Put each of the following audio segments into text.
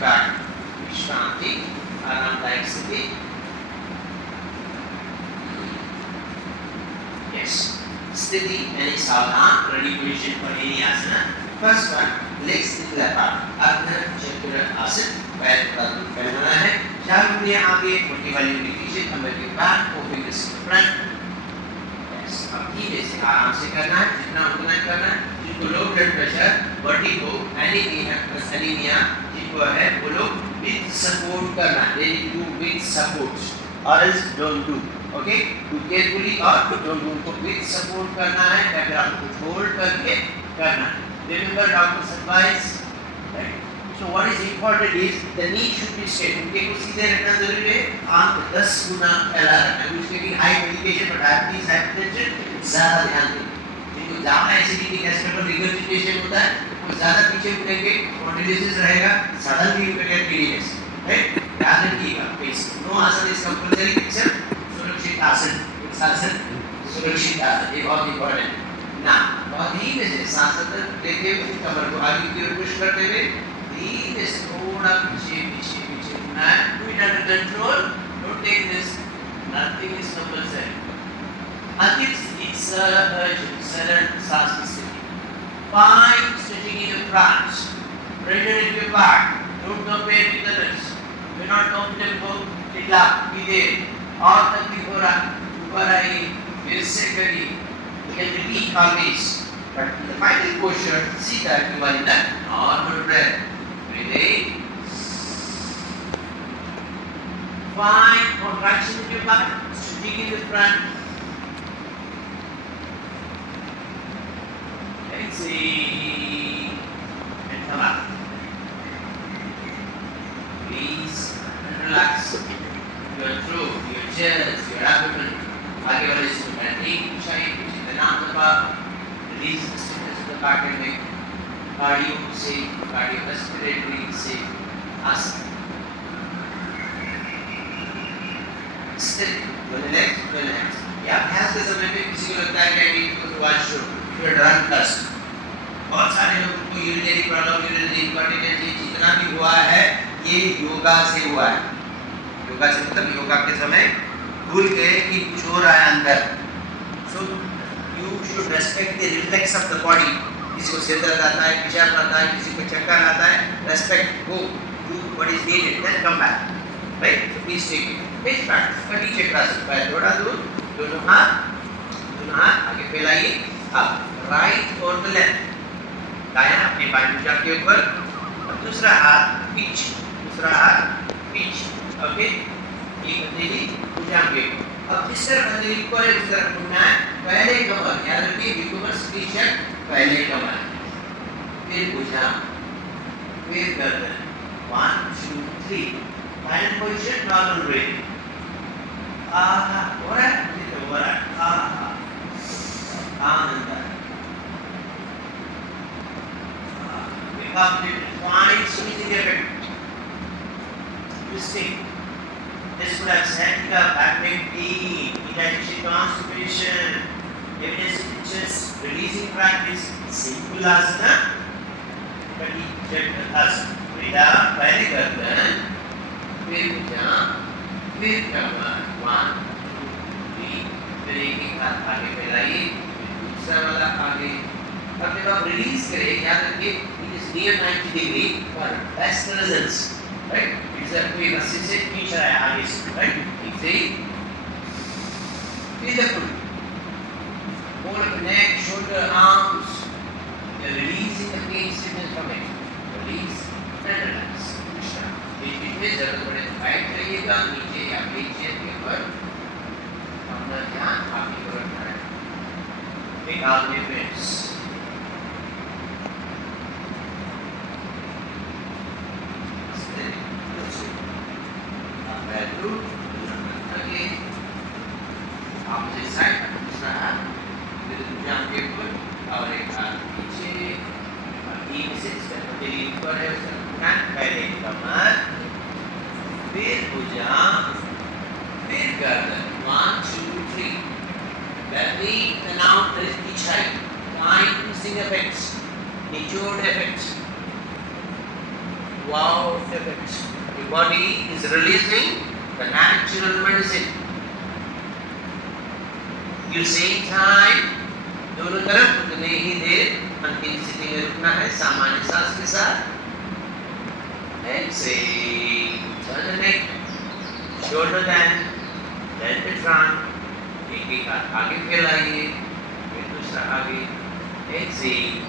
back. Vishranti, आरामदायक स्थिति. Yes. स्थिति यानी सावधान, ready position for any asana. First one, legs split apart. Ardha Chatura आसन. पैर का फैलाना है. चार उंगलियां आगे, मोटी वाली उंगली पीछे, कमर के बाद, four fingers in front. Yes. अब धीरे से आराम से करना है, जितना उतना करना है. जिनको low blood pressure, vertigo, anaemia, जिनको है वो लोग with support करना है. They do with support, or else don't do. Okay? Do carefully or don't do. उनको with support करना है, या फिर आपको hold करके करना है. Remember doctor's advice. Right? So what is important is the knee should be straight. उनके को सीधे रखना जरूरी है. आंख 10 गुना फैला रखना है. उसके भी हाई मेडिकेशन पर डायबिटीज, हाइपरटेंशन ज़्यादा ध्यान दें. जिनको ज़्यादा एसिडिटी, गैस्ट्रिक रिगर्जिटेशन होता है, वो ज़्यादा पीछे उठेंगे, स्पॉन्डिलोसिस रहेगा, सडनली विल गिडीनेस. राइट? याद रखिएगा. प्लीज नो आसन इज कंपल्सरी एक्सेप्ट सुरक्षित आसन. आसन सुरक्षित आसन ये बहुत इंपॉर्टेंट है ना. बहुत ही वैसे सांस लेते हुए कमर को आगे की ओर पुश करते हुए धीरे से थोड़ा पीछे पीछे पीछे. And do it under control. Don't take this. Nothing is compulsory. It's urgent. Sudden सांस की स्थिति. Fine stretching in the front. Straighten in your back. Don't compare with others. If you're not comfortable, sit up. Be there. और तकलीफ हो रहा, ऊपर आई, फिर से करी. You can repeat always. But in the final portion, see that you are in the normal breath. Breathe in. Fine contraction in your back, stretching in the front. Exhale and come out. Please relax your throat, your chest, your abdomen. आगे वाले हिस्से में नहीं चाहिए, पीछे तनाव दबा. Release the stiffness of the back and neck. Cardio से, cardiorespiratory से आसन. Still, relax. ये अभ्यास के समय में किसी को लगता है कि I need to go to washroom. You're done plus. बहुत सारे लोगों को urinary problem, urinary incontinence ये जितना भी हुआ है, ये योगा से हुआ है. योगा से मतलब योगा के समय भूल गए कि कुछ हो रहा है अंदर. So you should respect the reflex of the body. किसी को सिर दर्द आता है, पेशाब आता है, किसी को चक्कर आता है. Respect, go, do what is needed, then come back. Right? So please take it. Please practice. कटी चक्रासन. पैर थोड़ा दूर, दोनों हाथ आगे फैलाइए. अब right और the left. दायां अपने बाएं भुजा के ऊपर, और दूसरा हाथ पीछे. ओके? एक हथेली भुजा के ऊपर. अब इस तरफ हथेली ऊपर है, इस तरफ घूमना है. पहले कमर, याद रखिए विकोमर स्पीचर, पहले कमर, फिर भुजा, फिर गर्दन. 1, 2, 3. Final position normal breath. आहा, हो रहा है. आहा, आनंद. Fine squeezing effect. Twisting. This would have set up back pain, indigestion, constipation, evidence in the chest, releasing practice, simple asana, kati chakra asana. Breathe out, पहले गर्दन, फिर भुजा, फिर कमर. 1, 2, 3. फिर एक हाथ आगे फैलाइए, दूसरा वाला आगे. अब जब आप रिलीज करें, याद रखिए near 90 degree for best results, right? It's a कोई रस्सी से खींच रहा है आगे से, right? Exhale. Feel the pull. Whole of the neck, shoulder, arms. You're releasing the pain signal from it. Release and relax. बीच में जरूरत पड़े तो फाइट करिएगा, नीचे या पीछे के ऊपर अपना ध्यान आगे को रखना है. एक हाथ में प्रेस. Again, opposite side, दूसरा हाथ, फिर भुजा के ऊपर और एक हाथ पीछे, और ठीक से हथेली ऊपर है, उसका घुटना, पहले कमर, फिर भुजा, फिर गर्दन. 1, 2, 3. Belly, now there is each side. Nine effects, nichod effects. wow effect. The body is releasing the natural medicine. You same time दोनों तरफ उतने ही देर अंतिम स्थिति में रुकना है सामान्य सांस के साथ. Exhale, turn the neck, shoulder bend, bend the trunk. एक हाथ आगे फैलाइए, फिर दूसरा आगे. Exhale,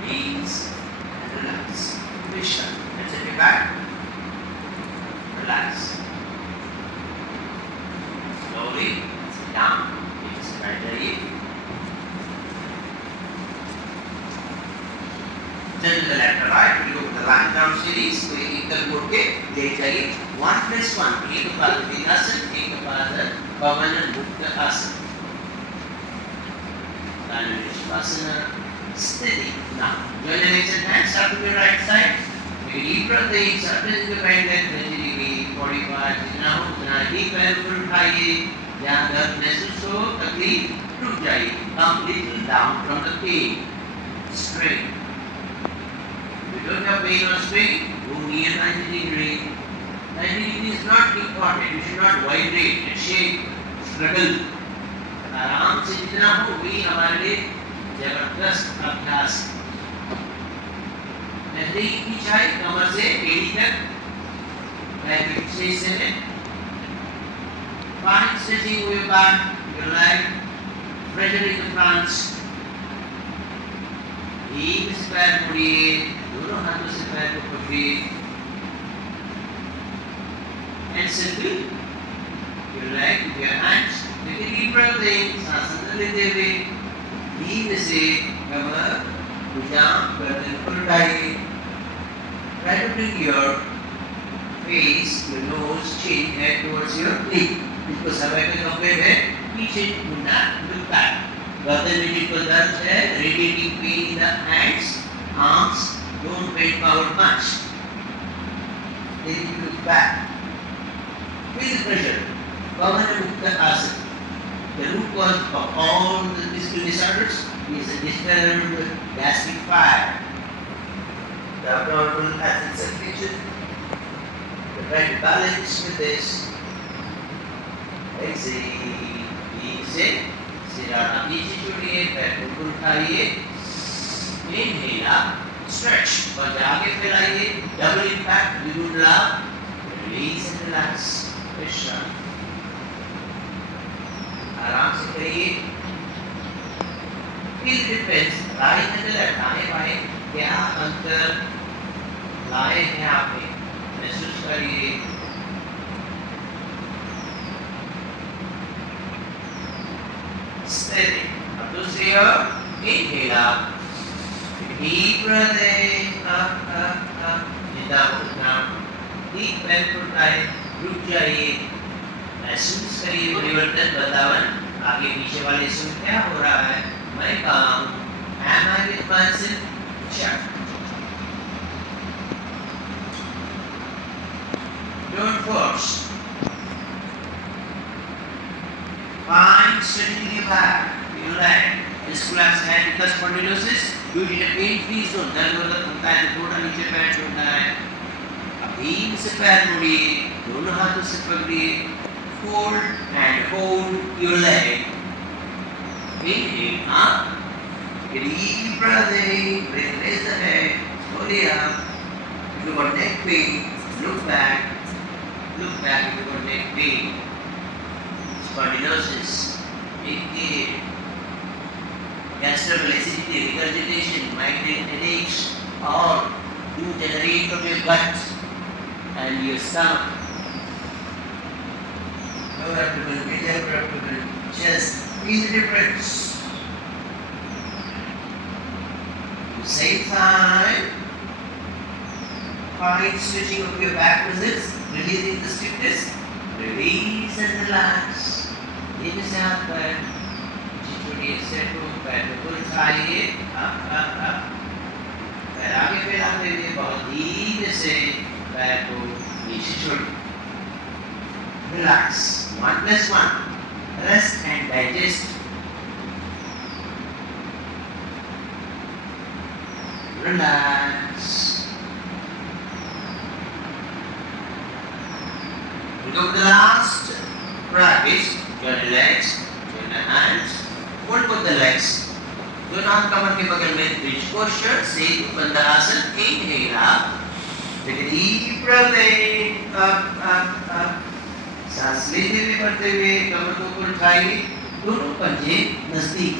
release and relax. Vishra, and sit your back. Relax. Slowly sit down. बैठ जाइए. Turn to the left or right. We go to the lying down series. तो एक तरफ मुड़ के लेट जाइए. 1+1. एक कपालभाति, एक पवन मुक्त आसन. Dhanurishvasana. Steady. Now, join the legs and hands. Start with your right side. Take a deep breath in. Start with the bend at 20 degree, 45. जितना हो उतना ही पैर ऊपर उठाइए. जहाँ दर्द महसूस हो, तकलीफ टूट जाए. Come little down from the pain. Straight. If you don't have pain or strain, go near 90 degree. 90 degree is not important. You should not vibrate and shake, struggle. आराम से जितना हो वही हमारे लिए जबरदस्त अभ्यास. पहले ही खिंचाई कमर से एड़ी तक. पैर के पिछले हिस्से में. Fine stretching your back, your leg, pressure in the front. धीरे से पैर मोड़िए, दोनों हाथों से पैर को पकड़िए. And simply, your leg with your hands. Take a deep breath in, सांस अंदर लेते हुए, धीरे से कमर, भुजां, गर्दन पर उठाइए. Try to bring your face, your nose, chin, head towards your knee. इसको समय पे कंप्लीट है. पीछे मुड़ना, look back. गर्दन में जिनको दर्द है, radiating pain in the hands, arms, don't bend forward much. Then you look back. Feel the pressure. Pavana Mukta Asana. The root cause of all the physical disorders is a disturbed gastric fire. The abnormal acid circulation. The right balance with this. Exhale. Easy. सिराना पीछे छोड़िए, पैर को ऊपर उठाइए. Inhale up, stretch. और आगे फैलाइए. Double impact, विरुद्ध लाभ. Release and relax. विश्राम. आराम से करिए. Feel the difference. Right and left, दाएं बाएं क्या अंतर लाए हैं आपने. महसूस करिए. Steady. अब दूसरी ओर. Inhale up. Deep breath in. Up. जितना हो उतना. Deep breath उठाए. रुक जाइए. महसूस करिए परिवर्तन, बदलाव. आगे पीछे वाले सुन क्या हो रहा है. मैं काम. Am I with myself? Check. Don't force. Fine, straighten your back, your leg. Muscular hand plus spondylosis. Do it in a pain-free zone. दर्द होता है तो थोड़ा नीचे पैर छोड़ना है. अब धीरे से पैर मोड़िए, दोनों हाथों से पकड़िए. Fold and hold your leg. Inhale up. Take a deep breath in. Raise the head. Slowly up. If you got neck pain, look back. Look back if you got neck pain. Spondylosis, big gastric acidity, regurgitation, migraine headaches, all do generate from your gut and your stomach. Lower abdomen, mid abdomen, chest, feel the difference. At the same time, find stretching of your back muscles, releasing the stiffness, release and relax. धीरे से हाथ पैर छोड़िए, सेट हो. पैर को उठाइए. up. पैर आगे फैलाते हुए बहुत धीरे से पैर को नीचे छोड़िए. Relax. 1+1. Rest and digest. relax. We go to the last practice. Join the legs, join the hands, hold both the legs. दोनों हाथ कमर के बगल में bridge posture से बंदरासन. Inhale up. Take a deep breath in. Up. सांस लेते हुए बढ़ते हुए कमर को ऊपर उठाइए. दोनों पंजे नजदीक.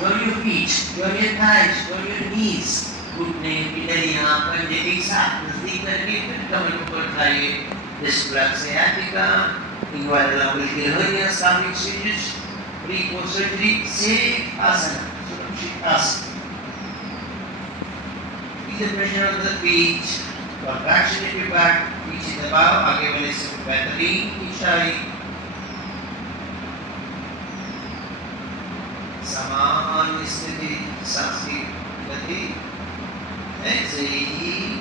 Join your feet, join your thighs, join your knees. घुटने, पिटलियाँ, पंजे एक साथ नजदीक करके फिर कमर को ऊपर उठाइए. This blood sciatica, inguinal hernia, stomach changes, pre-post surgery, safe asana, surakshit asana. Feel the pressure of the feet, contraction in your back, पीछे दबाव, आगे वाले से बेहतरीन ऊंचाई. सामान्य स्थिति, सांस की गति. Exhale,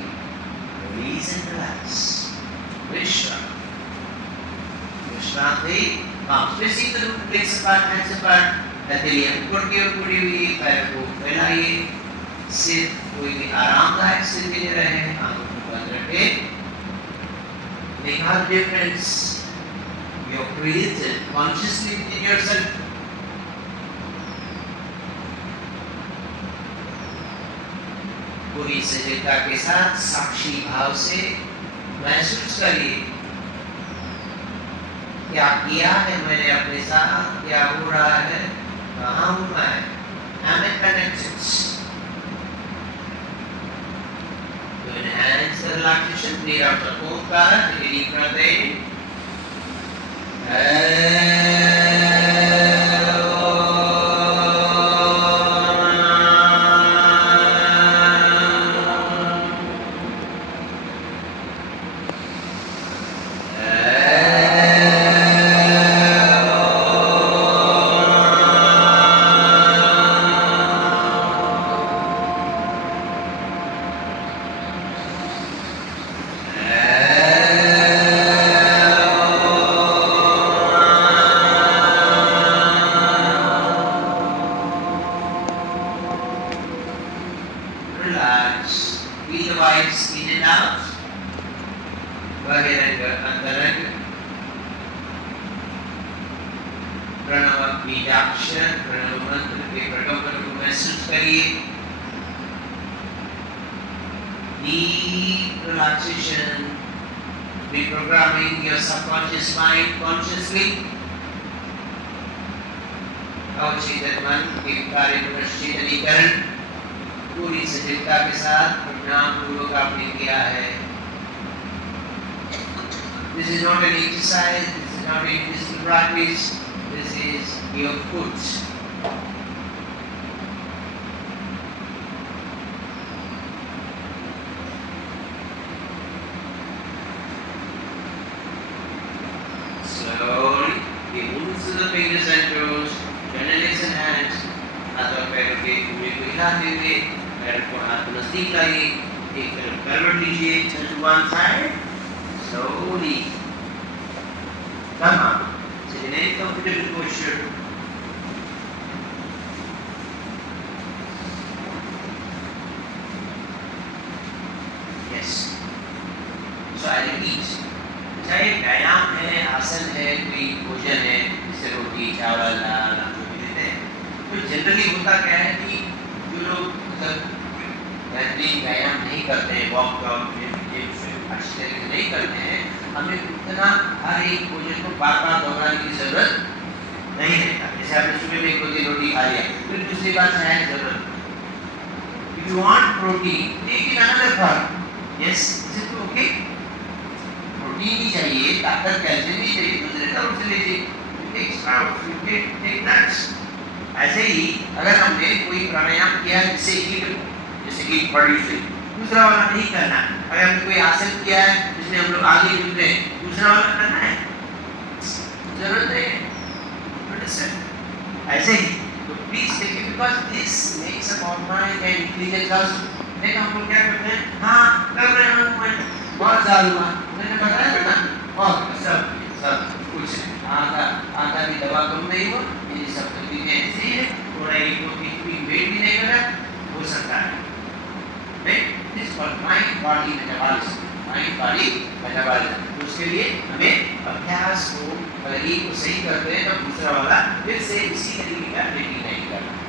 release and relax. Vishranti. Palms facing the root, legs apart, hands apart. हथेलियाँ ऊपर की ओर मुड़ी हुई, पैर को फैलाइए. सिर कोई भी आरामदायक सिर के लिए रहे. आंखों को बंद रखें. Make a difference. You are created consciously within yourself. पूरी सजगता के साथ साक्षी भाव से महसूस करिए क्या किया है मैंने अपने साथ, क्या हो रहा है, कहाँ हूँ मैं. Am I connected? To enhance the relaxation, breathe out the Omkara, take a deep breath in. Deep relaxation, reprogramming your subconscious mind consciously. अवचेतन मन के कार्य को चेतनीकरण पूरी सजगता के साथ प्रणाम पूर्वक आपने किया है. This is not an exercise, this is not a physical practice, this is your foot. Slowly, we move through the fingers and toes, join legs and hands. हाथ और पैरों के पूरे को हिलाते हुए पैरों को हाथ को नजदीक लाइए. एक तरफ करवट लीजिए, turn to one side. Slowly come up. Sit in a comfortable posture. Yes. So I repeat. चाहे व्यायाम है, आसन है, कोई भोजन है, जैसे रोटी, चावल, दाल, जो भी देते हैं, तो जनरली होता क्या है कि जो लोग मतलब बेहतरीन व्यायाम नहीं करते हैं, वॉक अच्छी तरीके से नहीं करते हैं, हमें उतना हर एक भोजन को बार-बार दोहराने की जरूरत नहीं रहता. जैसे आपने सुबह में एक रोटी खा लिया, फिर दूसरी बार चाय की जरूरत. If you want protein, take it another part. Yes, is it okay? Protein भी चाहिए, ताकत कैल्शियम भी चाहिए, दूसरे तरफ से लीजिए. Take sprouts, take nuts. ऐसे ही अगर हमने कोई प्राणायाम किया जिससे हीट बड़ी से, दूसरा वाला नहीं करना. अगर हमने कोई आसन किया है जिसमें हम लोग आगे झुक रहे हैं, दूसरा वाला करना है, जरूरत नहीं है. ऐसे ही तो please take it because this makes a mind and intelligence also. देखो हम लोग क्या करते हैं, हाँ कर रहे हैं हम बहुत ज़्यादा मैंने बताया था ना. और सब कुछ आधा भी दवा कम नहीं हो, ये सब तकलीफें ऐसी है. थोड़ा एक दो तीन वेट भी नहीं करा हो सकता है. For mind body metabolism, mind body metabolism. उसके लिए हमें अभ्यास को, अगर एक को सही करते हैं तो दूसरा वाला फिर से इसी तरीके का रिपीट नहीं करना।